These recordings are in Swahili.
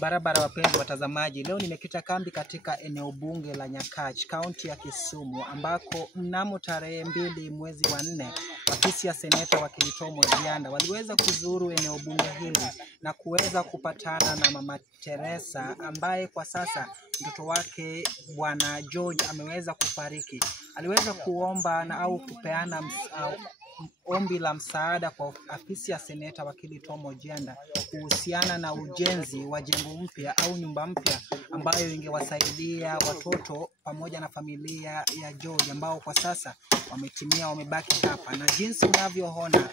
Barabara wapenzi watazamaji, leo nimekita kambi katika eneo bunge la Nyakach, kaunti ya Kisumu, ambako mnamo tarehe 2 mwezi wa 4 afisi ya seneta wa Tom Ojianda waliweza kuzuru eneo bunge hili na kuweza kupatana na Mama Teresa ambaye kwa sasa mtoto wake Bwana George ameweza kufariki. Aliweza kuomba na au kupeana ombi la msaada kwa afisi ya seneta wa Tom Ojianda kuhusiana na ujenzi wa jengo mpya au nyumba mpya ambayo ingewasaidia watoto pamoja na familia ya George ambao kwa sasa wamebaki hapa. Na jinsi unavyoona,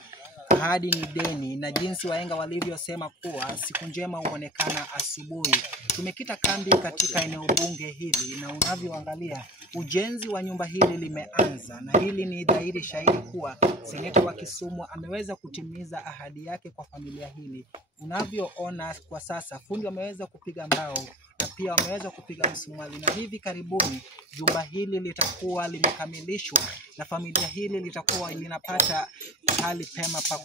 ahadi ni deni, na jinsi wahenga walivyosema kuwa siku njema huonekana asubuhi. Tumekita kambi katika eneo bunge hili na unavyoangalia ujenzi wa nyumba hili limeanza, na hili ni dhahiri shahiri kuwa seneta wa Kisumu ameweza kutimiza ahadi yake kwa familia hili. Unavyoona kwa sasa fundi wameweza kupiga mbao na pia wameweza kupiga msumali, na hivi karibuni jumba hili litakuwa limekamilishwa na familia hili litakuwa linapata hali pema pa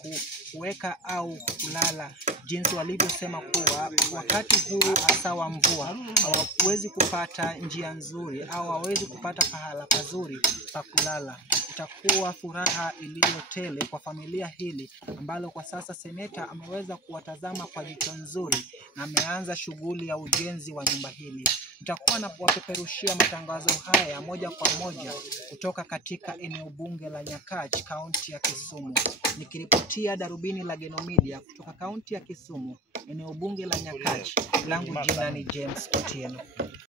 kuweka au kulala, jinsi walivyosema kuwa wakati huu hasa wa mvua hawawezi kupata njia nzuri au hawawezi kupata pahala pazuri pa kulala. Itakuwa furaha iliyotele kwa familia hili ambalo kwa sasa seneta ameweza kuwatazama kwa jicho nzuri na ameanza shughuli ya ujenzi wa nyumba hili. Nitakuwa na kuwapeperushia matangazo haya moja kwa moja kutoka katika eneo bunge la Nyakach, kaunti ya Kisumu. Nikiripotia Darubini la Geno Media kutoka kaunti ya Kisumu, eneo bunge la Nyakach. Langu jina ni James Otieno.